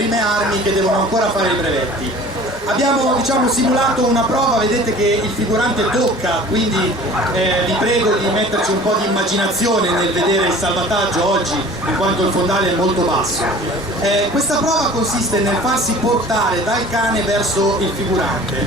prime armi che devono ancora fare i brevetti. Abbiamo simulato una prova, vedete che il figurante tocca, quindi vi prego di metterci un po' di immaginazione nel vedere il salvataggio oggi, in quanto il fondale è molto basso. Questa prova consiste nel farsi portare dal cane verso il figurante.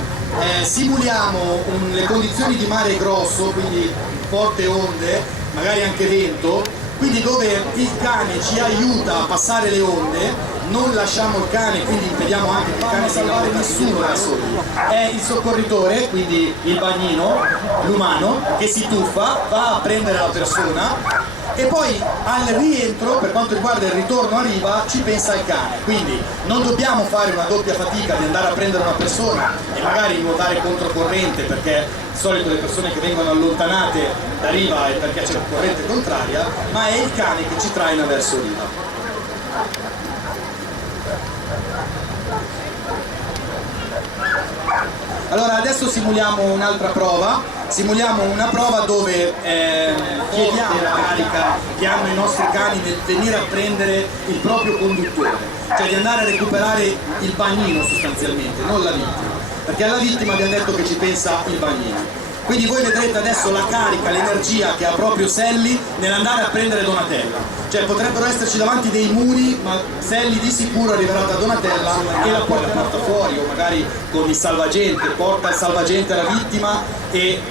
Simuliamo le condizioni di mare grosso, quindi forte onde, magari anche vento, quindi dove il cane ci aiuta a passare le onde. Non lasciamo il cane, quindi impediamo anche che il cane salvare nessuno da solo. È il soccorritore, quindi il bagnino, l'umano, che si tuffa, va a prendere la persona e poi al rientro, per quanto riguarda il ritorno a riva, ci pensa il cane. Quindi non dobbiamo fare una doppia fatica di andare a prendere una persona e magari nuotare controcorrente, perché di solito le persone che vengono allontanate da riva è perché c'è corrente contraria, ma è il cane che ci traina verso riva. Allora adesso simuliamo un'altra prova, una prova dove chiediamo la carica che hanno i nostri cani nel venire a prendere il proprio conduttore, cioè di andare a recuperare il bagnino sostanzialmente, non la vittima, perché alla vittima abbiamo detto che ci pensa il bagnino. Quindi voi vedrete adesso la carica, l'energia che ha proprio Sally nell'andare a prendere Donatella. Cioè potrebbero esserci davanti dei muri, ma Sally di sicuro arriverà da Donatella e la porta fuori, o magari con il salvagente, porta il salvagente alla vittima e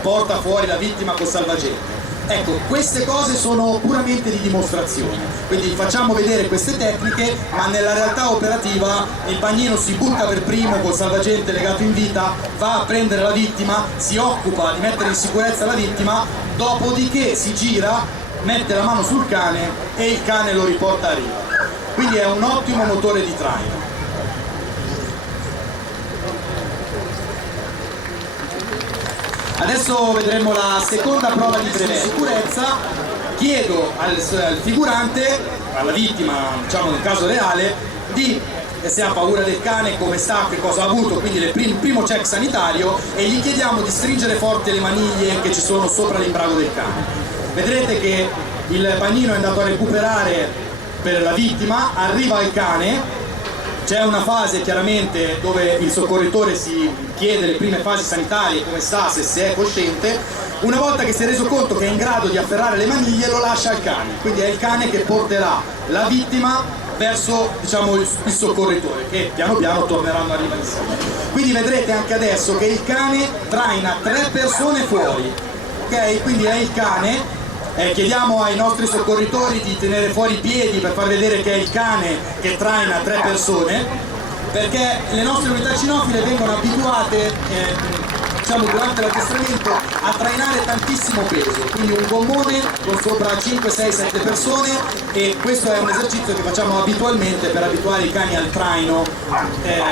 porta fuori la vittima col salvagente. Ecco, queste cose sono puramente di dimostrazione, quindi facciamo vedere queste tecniche, ma nella realtà operativa il bagnino si butta per primo col salvagente legato in vita, va a prendere la vittima, si occupa di mettere in sicurezza la vittima, dopodiché si gira, mette la mano sul cane e il cane lo riporta a riva. Quindi è un ottimo motore di traino. Adesso vedremo la seconda prova di sicurezza. Chiedo al figurante, alla vittima, diciamo nel caso reale, se ha paura del cane, come sta, che cosa ha avuto, quindi il primo check sanitario, e gli chiediamo di stringere forte le maniglie che ci sono sopra l'imbrago del cane. Vedrete che il bagnino è andato a recuperare per la vittima, arriva il cane. C'è una fase chiaramente dove il soccorritore si chiede le prime fasi sanitarie, come sta, se è cosciente. Una volta che si è reso conto che è in grado di afferrare le maniglie, lo lascia al cane, quindi è il cane che porterà la vittima verso, diciamo, il soccorritore, che piano piano torneranno a riva insieme. Quindi vedrete anche adesso che il cane traina 3 persone fuori, ok? Quindi è il cane. Chiediamo ai nostri soccorritori di tenere fuori i piedi per far vedere che è il cane che traina 3 persone, perché le nostre unità cinofile vengono abituate diciamo durante l'addestramento a trainare tantissimo peso, quindi un gommone con sopra 5, 6, 7 persone, e questo è un esercizio che facciamo abitualmente per abituare i cani al traino,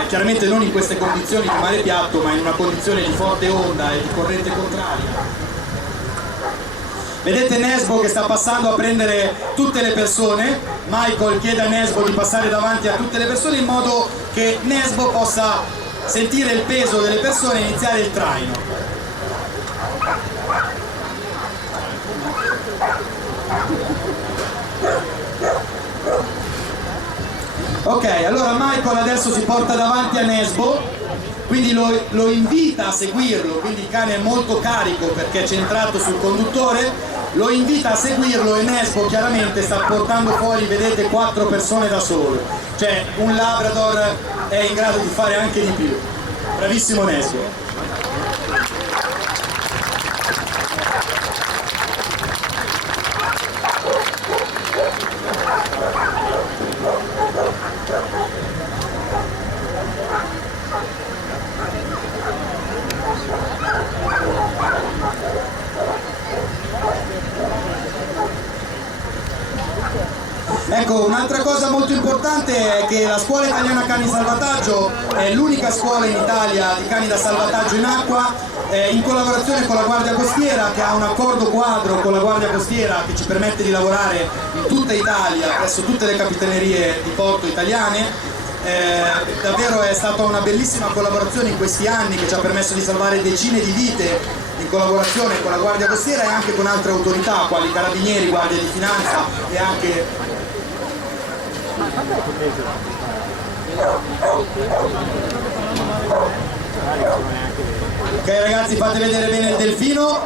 chiaramente non in queste condizioni di mare piatto, ma in una condizione di forte onda e di corrente contraria. Vedete Nesbo che sta passando a prendere tutte le persone. Michael chiede a Nesbo di passare davanti a tutte le persone in modo che Nesbo possa sentire il peso delle persone e iniziare il traino. Ok, allora Michael adesso si porta davanti a Nesbo, quindi lo invita a seguirlo, quindi il cane è molto carico perché è centrato sul conduttore, lo invita a seguirlo e Nesbo chiaramente sta portando fuori, vedete, 4 persone da solo, cioè un Labrador è in grado di fare anche di più. Bravissimo Nesbo. Ecco, un'altra cosa molto importante è che la Scuola Italiana Cani Salvataggio è l'unica scuola in Italia di cani da salvataggio in acqua, in collaborazione con la Guardia Costiera, che ha un accordo quadro con la Guardia Costiera che ci permette di lavorare in tutta Italia, presso tutte le capitanerie di porto italiane. Davvero è stata una bellissima collaborazione in questi anni che ci ha permesso di salvare decine di vite in collaborazione con la Guardia Costiera e anche con altre autorità quali Carabinieri, Guardia di Finanza e anche Ok ragazzi, fate vedere bene il delfino,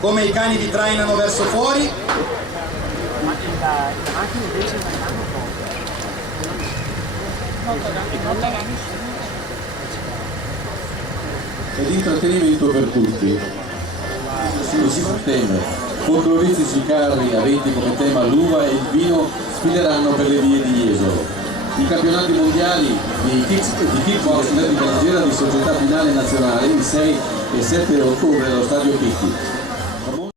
come i cani vi trainano verso fuori. È di intrattenimento per tutti. Lo si teme. Folcloristici carri aventi come tema l'uva e il vino sfileranno per le vie di Jesolo. I campionati mondiali di kickbox leggera di società finale nazionale il 6 e 7 ottobre allo stadio Picchi.